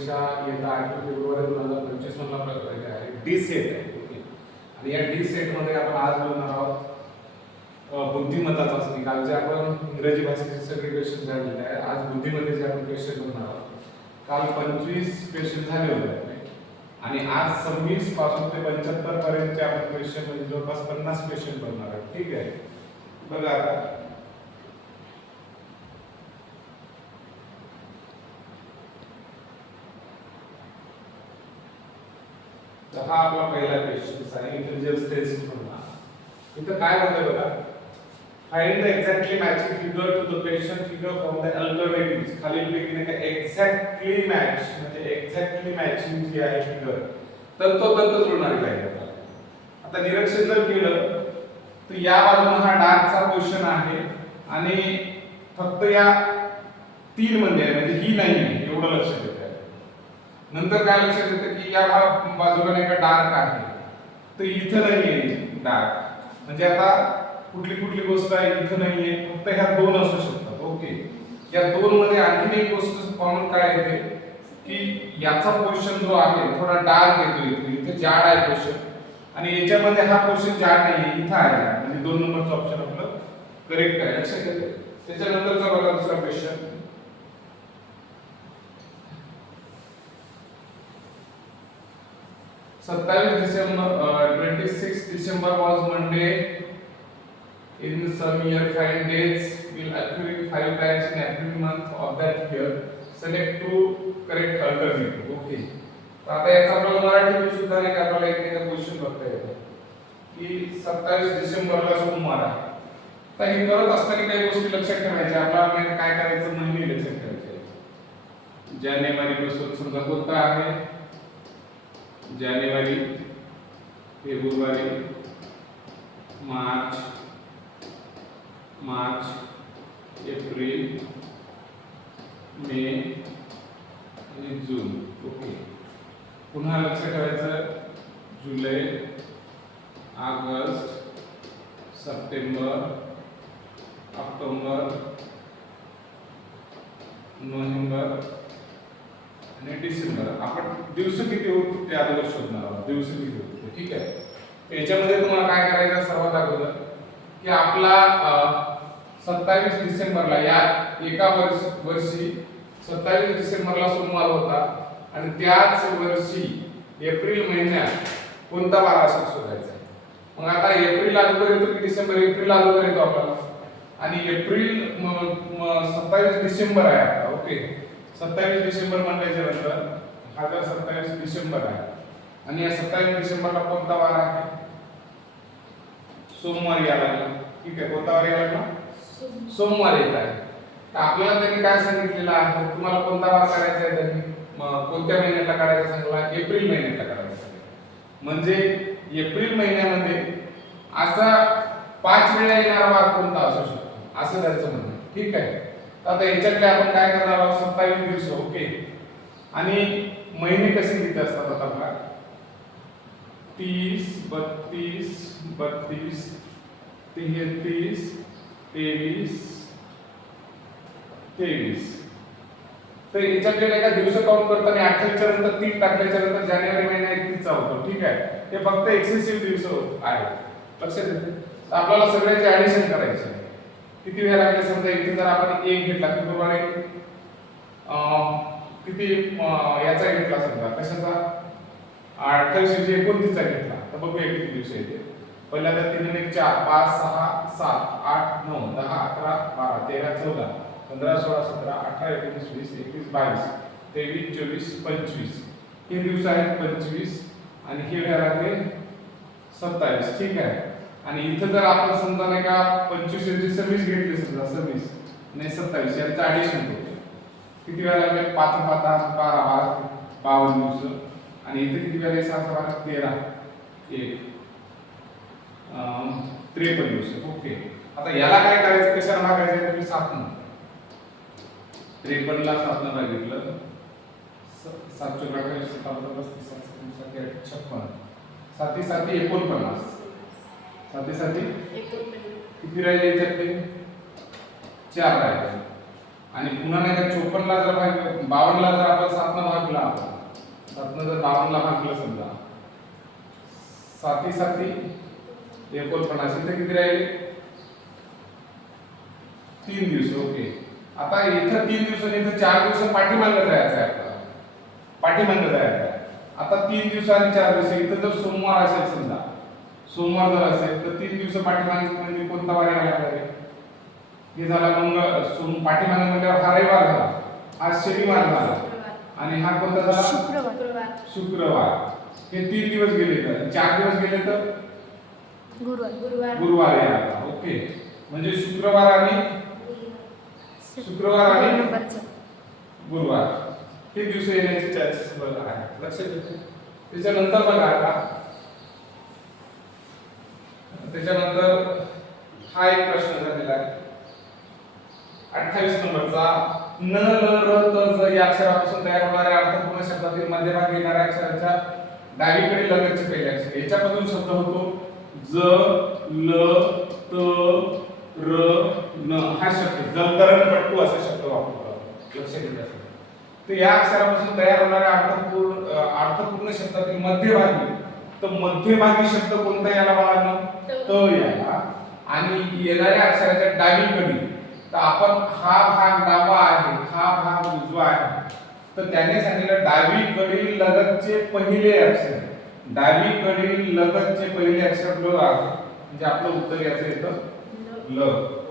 परीक्षा येत्या आठ फेब्रुवारी दोन हजार पंचवीस मधला परीक्षा आहे डी सेट आहे. ओके. आणि या डी सेटमध्ये आपण आज बोलणार आहोत बुद्धिमत्ता चाचणी काल जे आपण इंग्रजी भाषेचे सगळे क्वेश्चन झालेले आहे आज बुद्धिमत्तेचे आपण क्वेश्चन बघणार आहोत. काल पंचवीस क्वेश्चन झाले होते. आणि आज सव्वीसपासून ते पंच्याहत्तर पर्यंतचे आपण क्वेश्चन म्हणजे जवळपास पन्नास क्वेश्चन बनणार आहोत. ठीक आहे? बघा आता. तर हा आपला पहिला क्वेश्चन आहे इंटेलिजन्स टेस्ट म्हणा इथं काय होतं बघा? Find the exactly matching figure to the question figure from the alternative खालीलपैकी नाही का एक्झॅक्टली मॅच म्हणजे एक्झॅक्टली मॅचिंग जी आहे फिगर तंतोतंत जुळणार पाहिजे आपल्याला. आता निरीक्षण जर केलं तर या बाजूने हा डार्कचा क्वेश्चन आहे आणि फक्त या तीन मध्ये आहे म्हणजे ही नाही आहे एवढं लक्षात येतं नंतर काय लक्षात येतं की या बाजूला नाही का डार्क आहे. तर इथं नाही आहे डार्क. म्हणजे आता कुठली कुठली गोष्ट आहे इथं नाही आहे फक्त ह्या दोन असू शकतात. ओके. या दोन मध्ये आणखीन एक गोष्ट कॉमन काय येते? की याचा क्वेश्चन जो आहे थोडा डार्क येतो इथे. इथे जाड आहे पोर्शन आणि याच्यामध्ये हा क्वेश्चन जाड नाही आहे इथं आहे. म्हणजे दोन नंबरचं ऑप्शन आपलं करेक्ट आहे. लक्षात येते? त्याच्यानंतरचा बघा दुसरा question 27 December, uh, 26 December was Monday. In some year five days will occur five times in every month of that year. Select two correct alternative. Okay. तर आता याचा आपल्याला मराठी सुद्धा नाही का आपल्याला एक क्वेश्चन बघता येतो की सत्तावीस डिसेंबरला सोमवार आहे. तर हे करत असताना काही गोष्टी लक्षात ठेवायच्या. आपल्याला काय करायचं? महिने लक्षात ठेवायचे. जानेवारी पासून समजा कोणता आहे? जानेवारी फेब्रुवारी मार्च मार्च एप्रिल मे आणि जून. ओके. पुन्हा लक्ष ठेवायचं. जुलै ऑगस्ट सप्टेंबर ऑक्टोंबर नोव्हेंबर आणि डिसेंबर आपण दिवस किती होते ते अगोदर शोधणार आहोत. दिवस किती होते ठीक आहे? याच्यामध्ये तुम्हाला काय करायचं सर्वात अगोदर? की आपला सत्तावीस डिसेंबरला या एका वर्ष वर्षी सत्तावीस डिसेंबरला सोमवार होता आणि त्याच वर्षी एप्रिल महिन्यात कोणता वार असा शोधायचा? मग आता एप्रिल अगोदर येतो की डिसेंबर? एप्रिल अगोदर येतो आपल्याला. आणि एप्रिल सत्तावीस डिसेंबर आहे आता ओके? सत्तावीस डिसेंबर म्हटल्याच्या नंतर हा जर सत्तावीस डिसेंबर आहे. आणि या सत्तावीस डिसेंबरला कोणता वार आहे? सोमवार यायला लागला ठीक आहे कोणता वार यायला लागला? सोमवार येत आहे. तर आपल्याला त्यांनी काय सांगितलेलं आहे? तुम्हाला कोणता वार करायचा आहे त्यांनी? कोणत्या महिन्यातला काढायचा सांगला एप्रिल महिन्यातला काढायचा सांगितलं. म्हणजे एप्रिल महिन्यामध्ये असा पाच वेळा येणारा वार कोणता असू शकतो? असं त्यांचं म्हणणं ठीक आहे? आता याच्यातले आपण काय करणार आहोत? सत्तावीस दिवस ओके. आणि महिने कसे किती असतात आता बघा तीस बत्तीस बत्तीस तेहतीस तेवीस तेवीस. तर याच्यातले नाही का दिवस काउंट करताना अठ्ठावीसच्या नंतर तीन टाकल्याच्या नंतर जानेवारी महिना एकतीसचा होतो ठीक आहे? ते फक्त एक्सेसिव्ह दिवस आहेत. लक्षात येते आपल्याला सगळ्यांचे ऍडमिशन करायचे आहे. किती वेळ लागले समजा इथे जर आपण एक घेतला फेब्रुवारी अं, किती याचा घेतला समजा कशाचा? अठ्ठावीसशे एकोणतीसचा घेतला? तर बघूया किती दिवस येते. पहिल्यांदा तीन एक चार पाच सहा सात आठ नऊ दहा अकरा बारा तेरा चौदा पंधरा सोळा सतरा अठरा एकोणीस वीस एकवीस बावीस तेवीस चोवीस पंचवीस. हे दिवस आहेत पंचवीस आणि हे वेळा लागले सत्तावीस. ठीक आहे? आणि इथं जर आपण समजा नाही का पंचवीस ऐवजी सव्वीस घेतले समजा सव्वीस नाही सत्तावीस यांचं ऍडिशन होते. किती वेळा लागले? पाच पाच दहा बारा बारा बावन्न दिवस. आणि इथे किती वेळा सहा सहा बारा तेरा एक त्रेपन्न दिवस. ओके. आता याला काय करायचं? कशाला भागायचं तुम्ही सातनं. त्रेपन्नला सातनं न भागितलं स- सात अठ्ठावीस पस्तीस सात छप्पन. साती साती एकोणपन्नास. साती साती किती राहिले याच्यातले? चार राहिले. आणि पुन्हा नाही का चोपन्नला जर भाग बावन्नला जर आपण सातनं भागला सातनं जर बावन्नला भागलं समजा साती साती एकोणपन्नास. इथे किती राहिले? तीन दिवस ओके. आता इथं तीन दिवस आणि इथं चार दिवस पाठीमागं जायचं आहे आपल्याला पाठीमागं जायचं आहे. आता तीन दिवस आणि चार दिवस इथं जर सोमवार असेल समजा सोमवार जर असेल तर तीन दिवस पाठीमागे म्हणजे कोणता वार यायला पाहिजे हे झाला मंगळ सोम पाठीमागे म्हणल्यावर हा रविवार झाला. आज शनिवार झाला. आणि हा कोणता झाला? शुक्रवार. शुक्रवार. हे तीन दिवस गेले तर. चार दिवस गेले तर? गुरुवार. गुरुवार. ओके. म्हणजे शुक्रवार आणि? शुक्रवार आणि- गुरुवार. हे दिवस येण्याचे चान्सेस आहे लक्षात येते त्याच्यानंतर बघा आता. त्याच्यानंतर हा एक प्रश्न झालेला आहे. अठ्ठावीस नंबरचा न ल र त ज या अक्षरापासून तयार होणाऱ्या अर्थपूर्ण शब्दातील मध्यभागी येणाऱ्या अक्षराच्या डावीकडे लगतचे पहिले अक्षर. याच्यापासून शब्द होतो ज ल त र न. हा शब्द जलतरणपट्टू असा शब्द वापरतो लक्ष घेण्यासाठी तर या अक्षरापासून तयार होणाऱ्या अर्थपूर्ण अर्थपूर्ण शब्दातील मध्यभागी तर मध्यभागी शब्द कोणता याला बाळांनो त याला आणि येणाऱ्या अक्षराच्या डावीकडे. तर आपण हा भाग डावा आहे हा भाग उजवा आहे. तर त्याने सांगितलं डावीकडील लगतचे पहिले अक्षर. डावीकडील लगतचे पहिले अक्षर ल आहे. म्हणजे आपलं उत्तर याचं येतं ल.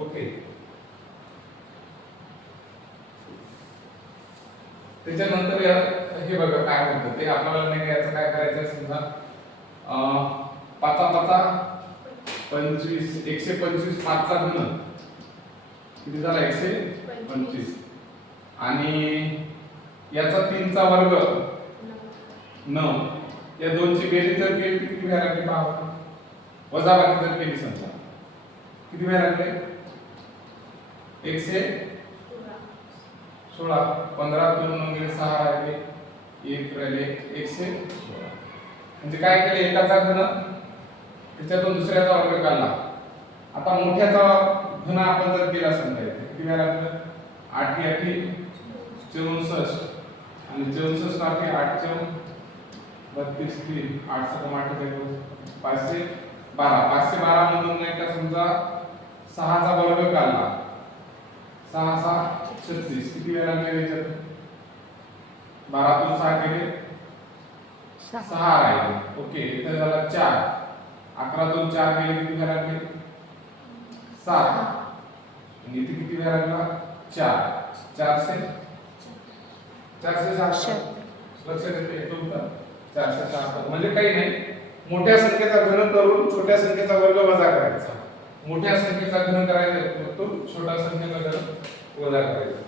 ओके. त्याच्यानंतर या हे बघा काय म्हणतं. ते आपल्याला नाही याचं काय करायचं समजा पाचा पाचा पंचवीस एकशे पंचवीस पाचचा घन किती झाला एकशे? पंचवीस. आणि याचा तीनचा वर्ग नऊ. या दोनची बेरीज जर केली किती व्हायला लागली पहा. वजाबाकी जर केली समजा. किती व्हायला लागले? एकशे सोळा. पंधरा दोन नऊ गेले सहा राहिले. एक राहिले एकशे सोळा. म्हणजे काय केलं एकाचा घन त्याच्यातून दुसऱ्याचा वर्ग काढला. आता मोठ्याचा घन आपण जर केला समजा इथे किती वेळा लागलं? आठ आठी चौसष्ट. आणि चौसष्ट आठी आठ चौ बत्तीस तीन आठ सहा आठ पाचशे बारा. पाचशे बारा मधून नाही का समजा सहाचा वर्ग काढला. सहा सहा छत्तीस. किती वेळा लागले याच्यात? बारातून सहा केले. सहा. सहा राहिले. ओके इथे झाला चार. अकरातून चार गेले किती वेळा लागले सात. आणि इथे किती वेळा लागला चार. चारशे चारशे शहात्तर. लक्षात येते चारशे सहात्तर म्हणजे काही नाही. मोठ्या संख्येचा घन करून छोट्या संख्येचा वर्ग वजा करायचा. मोठ्या संख्येचा घन करायचा तो छोट्या संख्येचा घन वजा करायचा.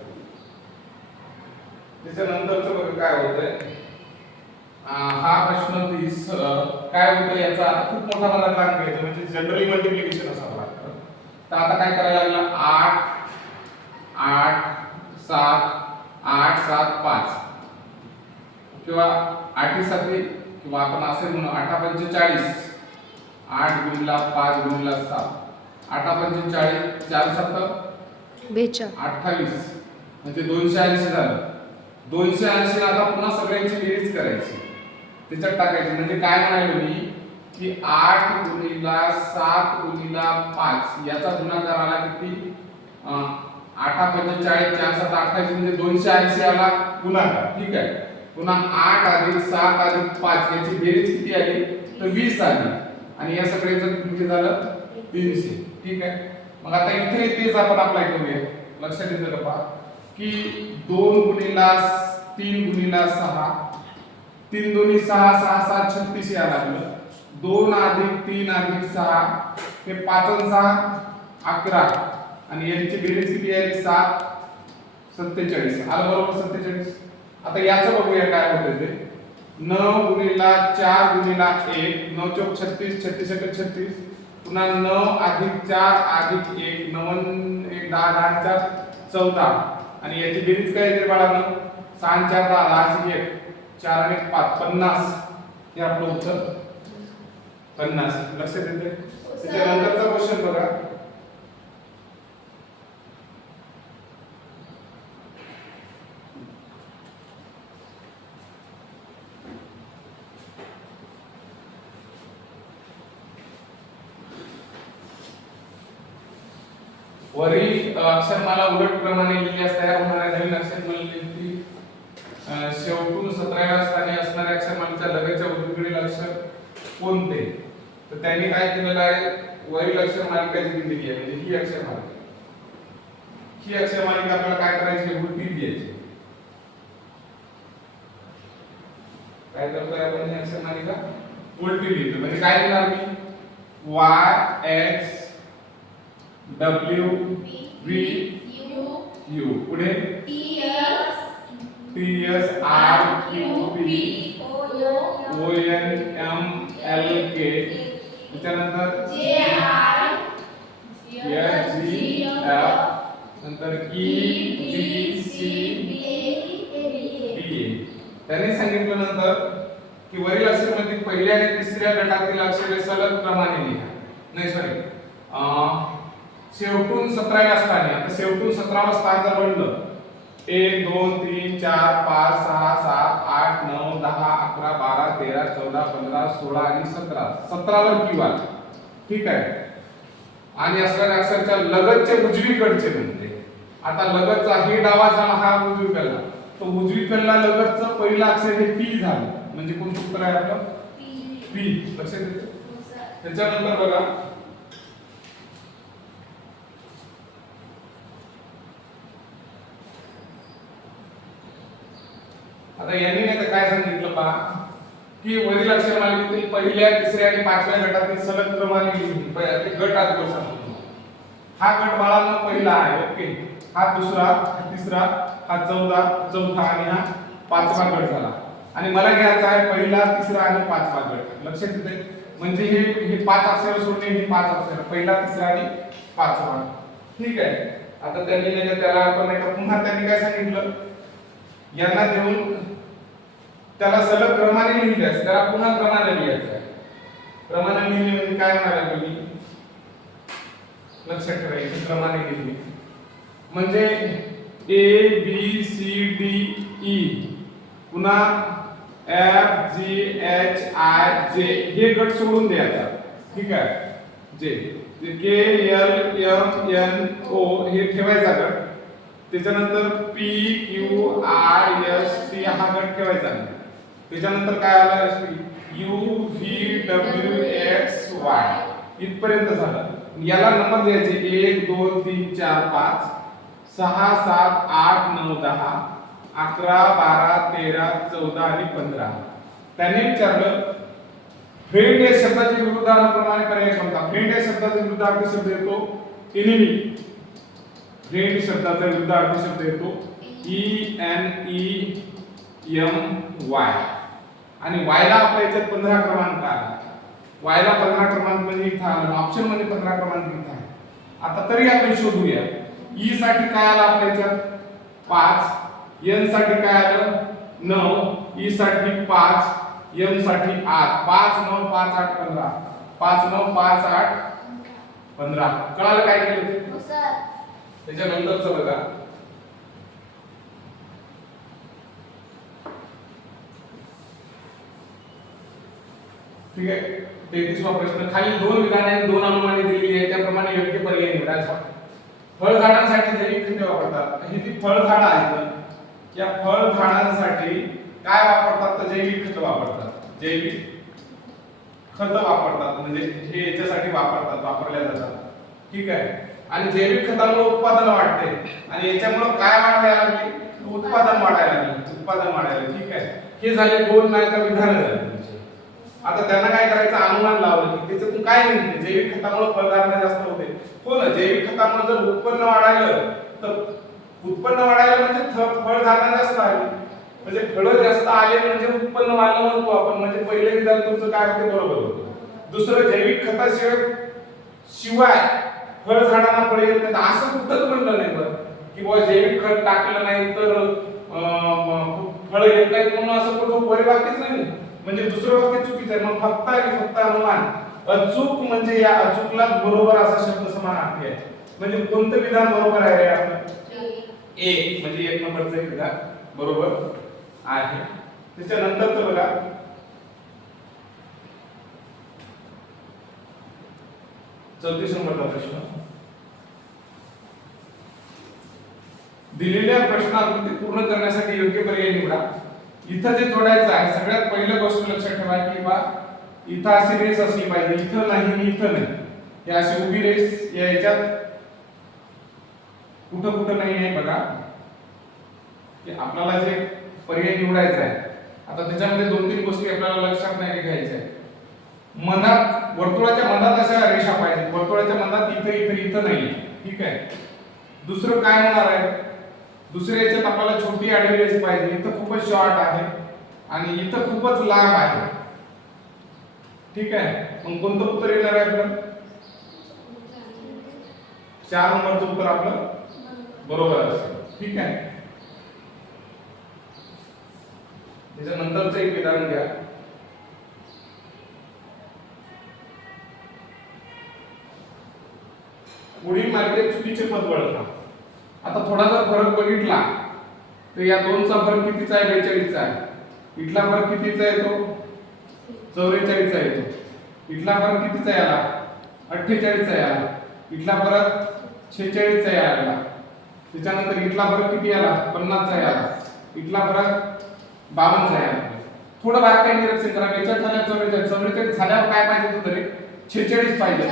त्याच्यानंतरचं बघा काय होतंय. अं, हा प्रश्न तीस काय होतं याचा खूप मोठा मला अंक येतो म्हणजे जनरली मल्टिप्लिकेशन असावं लागतं तर आता काय करायला लागलं? आठ आठ सात आठ सात पाच. किंवा आठी साती किंवा आपण असे म्हणू आठा पंचेचाळीस. आठ गुणिला पाच गुणिला सात. आठा पंचेचाळीस चार सात अठ्ठावीस. म्हणजे दोनशे ऐंशी झालं. दोनशे ऐंशी आता पुन्हा सगळ्यांची बेरीज करायची. त्याच्यात टाकायचं. म्हणजे काय म्हणालो मी? की आठ गुणिला सात गुणिला पाच. याचा गुणाकार आला किती? अं, आठा पंचेचाळीस चार सात अठ्ठावीस म्हणजे दोनशे ऐंशी आला गुणाकार. ठीक आहे? पुन्हा आठ अधिक सात अधिक पाच. याची बेरीज किती आली? तर वीस आली. आणि या सगळ्याचं किती झालं तीनशे. ठीक आहे? मग आता इथे तेच आपण अप्लाय करूया. लक्षात येतं का पहा? की दोन गुणिला तीन गुणिला सहा. तीन दोन्ही सहा सहा सहा छत्तीस या लागलं. दोन अधिक तीन अधिक सहा. हे पाच सहा अकरा. आणि यांची बेरीज किती आहे सात सत्तेचाळीस. आलं बरोबर सत्तेचाळीस? आता याचं बघूया काय होतं ते. नऊ गुणिला चार गुणिला एक. नऊ चौक छत्तीस छत्तीस एक छत्तीस. पुन्हा नऊ अधिक चार अधिक एक. नवन एक दहा दहा चार चौदा. आणि याची बेरीज काय येते बाळानं? सहा चार दहा दहा एक. चार आणि पाच. पन्नास. हे आपलं उत्तर. पन्नास. लक्षात येते हो, त्याच्यानंतरचा क्वेश्चन बघा. वरील अक्षरमाला उलट प्रमाणे लिहिल्यास तयार होणाऱ्या नवीन अक्षरमाला शेवटून सतराव्या स्थानी असणाऱ्या अक्षरमालेच्या लगतच्या उजवीकडील अक्षर कोणते? तर त्यांनी काय केलेलं आहे? वरील अक्षरमालिका जी दिलेली आहे म्हणजे ही अक्षरमालिका. ही अक्षरमालिका आपल्याला काय करायची? उलटी द्यायची. काय करतोय आपण ही अक्षरमालिका? उलटी लिहितो म्हणजे काय लिहिणार मी? y x w v u पुढे? T s r q p o n m l k. त्याच्यानंतर s g f. नंतर e b c b त्यांनी सांगितलं नंतर की वरील अक्षरमधील पहिल्या आणि तिसऱ्या गटातील अक्षरे सलग क्रमाने लिहा. नाही सॉरी शेवटून सतराव्या स्थानी. आता शेवटून सतरावा स्थान जर बनलं एक दोन तीन चार पाच सहा सात आठ नऊ दहा अकरा बारा तेरा चौदा पंधरा सोळा आणि सतरा. सतरावर किंवा ठीक आहे. आणि असणाऱ्या अक्षरच्या लगतचे उजवीकडचे म्हणते आता लगतचा हे डावा झाला हा उजवीकडला. तो उजवीकडला लगतचं पहिलं अक्षर हे पी झालं. म्हणजे कोणतं उत्तर आहे आपलं? पी. लक्षात येतं? त्याच्यानंतर बघा. आता यांनी नाही तर काय सांगितलं पहा? की वरील अक्षरमालिकेतील पहिल्या तिसऱ्या आणि पाचव्या गटातील सलग क्रमाने लिहिली पहि- ते गट आजवर सांगतो हा गट बाळांना पहिला आहे ओके? हा दुसरा हा तिसरा हा चौदा चौथा आणि हा पाचवा गट झाला. आणि मला घ्यायचा आहे पहिला तिसरा आणि पाचवा गट. लक्षात येते म्हणजे हे हे पाच अक्षर सोडणे हे पाच अक्षर. पहिला तिसरा आणि पाचवा. ठीक आहे. आता त्यांनी नाही का त्याला आपण नाही का पुन्हा त्यांनी काय सांगितलं? यांना देऊन त्याला सलग क्रमाने लिहिल्यास त्याला पुन्हा क्रमाने लिहायचं आहे क्रमाने लिहिणे म्हणजे काय म्हणायला तुम्ही? लक्षात ठेवा इथे क्रमाने लिहिली. म्हणजे A B C D E पुन्हा F G H I J हे गट सोडून द्यायचा ठीक आहे? J K L M N O हे ठेवायचा गट. त्याच्यानंतर P Q I S T हा गट ठेवायचा. नाही त्याच्यानंतर काय आलं S U V W X Y इथपर्यंत झालं. याला नंबर द्यायचे. एक दोन तीन चार पाच सहा सात आठ नऊ दहा अकरा बारा तेरा चौदा आणि पंधरा. त्यांनी विचारलं फ्रेंड या शब्दाच्या विरुद्धाप्रमाणे पर्याय कोणता फ्रेंड या शब्दाचा विरुद्धार्थी शब्द येतो. एनिमी फ्रेंड शब्दाचा विरुद्धार्थी शब्द येतो. E N E M Y आणि वायला आपल्या याच्यात पंधरा क्रमांक आला. वायला पंधरा क्रमांक म्हणजे इथं आलं. ऑप्शनमध्ये पंधरा क्रमांक इथं आहे आता तरी आपण शोधूया. ई साठी काय आलं आपल्या याच्यात? पाच. एनसाठी काय आलं? नऊ. ई साठी पाच. एमसाठी आठ. पाच नऊ पाच आठ पंधरा. पाच नऊ पाच आठ पंधरा. कळालं काय केलं? ते? त्याच्यानंतरच बघा. ठीक आहे? तेहतीसवा प्रश्न. खाली दोन विधाने दोन अनुमाने दिलेली आहेत. त्याप्रमाणे योग्य पर्याय निवडायचा फळझाडांसाठी जैविक खते वापरतात. ही जी फळझाड आहेत ना, या फळझाडांसाठी काय वापरतात? तर जैविक खत वापरतात. जैविक खत वापरतात. म्हणजे हे याच्यासाठी वापरतात वापरल्या जातात. ठीक आहे? आणि जैविक खतामुळे उत्पादन वाढते. आणि याच्यामुळे काय वाढायला लागली? उत्पादन वाढायला लागले. उत्पादन वाढायला ठीक आहे? हे झाले दोन नाही का विधान. झाले आता त्यांना काय करायचं? अनुमान लावलं की त्याच्यातून काय निघते जैविक खतामुळे फळधारणा जास्त होते. हो ना जैविक खतामुळे जर उत्पन्न वाढायलं तर उत्पन्न वाढायला म्हणजे थ- फळधारणा जास्त आली म्हणजे फळं जास्त आले म्हणजे उत्पन्न वाढलं म्हणतो आपण. म्हणजे पहिले विधान तुमचं काय होते? बरोबर होतं. दुसरं जैविक खताशिवाय शिवाय फळझाडांना फळ येत नाही असं कुठंच म्हणलं नाही बरं. की बाबा जैविक खत टाकलं नाही तर फळ येत नाहीत म्हणून असं कुठं वरी नाही. म्हणजे दुसरं वाक्य चुकीचं आहे. मग फक्त आणि फक्त अनुमान. अचूक म्हणजे या अचूकला बरोबर असा शब्द समानार्थी आहे. म्हणजे कोणतं विधान बरोबर आहे रे आपलं? एक म्हणजे एक नंबरचं एक विधान बरोबर आहे. त्याच्यानंतरचं बघा. चौतीस नंबरचा प्रश्न. दिलेल्या प्रश्नाकृती पूर्ण करण्यासाठी योग्य पर्याय निवडा. इथं जे जोडायचं आहे सगळ्यात पहिलं गोष्ट लक्षात ठेवा की बा इथं अशी रेस असली पाहिजे इथं नाही इथं नाही. हे अशी उभी रेस या याच्यात कुठं कुठं नाही आहे बघा. की आपल्याला जे पर्याय निवडायचा आहे आता त्याच्यामध्ये दोन तीन गोष्टी आपल्याला लक्षात नाही घ्यायच्या मनात वर्तुळाच्या मनात अशा रेषा पाहिजे वर्तुळाच्या मनात इथं इथं इथं नाही ठीक आहे? दुसरं काय होणार आहे? दुसऱ्या याच्यात आपल्याला छोटी आडवी रेस पाहिजे. इथं खूपच शॉर्ट आहे. आणि इथं खूपच लांब आहे. ठीक आहे? मग कोणतं उत्तर येणार आहे आपलं? चार नंबरचं उत्तर आपलं? बरोबर असेल. ठीक आहे? त्याच्यानंतरचं एक विधान घ्या. पुढील मार्गे चुकीचे पद वळखा. आता थोडा जर फरक बघितला तर या दोनचा फरक कितीचा आहे? बेचाळीसचा आहे. इथला फरक कितीचा येतो? चौवेचाळीसचा येतो. इथला फरक कितीचा याला? अठ्ठेचाळीसचा याला. इथला फरक शेहेचाळीसचा याला. त्याच्यानंतर इथला फरक किती आला पन्नासचा याला. इथला फरक बावन्नचा याला. थोडं बाहेर काही निरीक्षण करा. बेचाळीस झाल्या चौवेचाळीस. चौवेचाळीस झाल्यावर काय पाहिजे होतं तरी छेचाळीस पाहिजे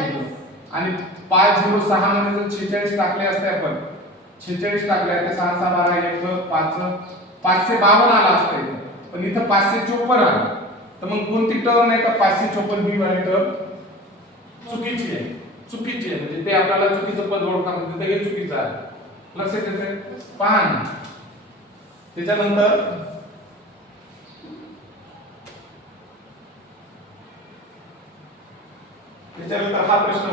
आणि पाच झिरो सहा मध्ये जर छेचाळीस टाकले असते आपण शेहेचाळीस टाकले तर सहा सहा बारा एक पाच पाचशे बावन्न आला असता इथं. पण इथं पाचशे चोपन्न आलं. तर मग कोणती टर्म नाही का पाचशे चोपन्न बी वाली टर्म चुकीची आहे. चुकीची आहे. म्हणजे ते आपल्याला चुकीचं पद ओळखा म्हणजे ते चुकीचं आहे. लक्षात येते पान त्याच्यानंतर त्याच्यानंतर हा प्रश्न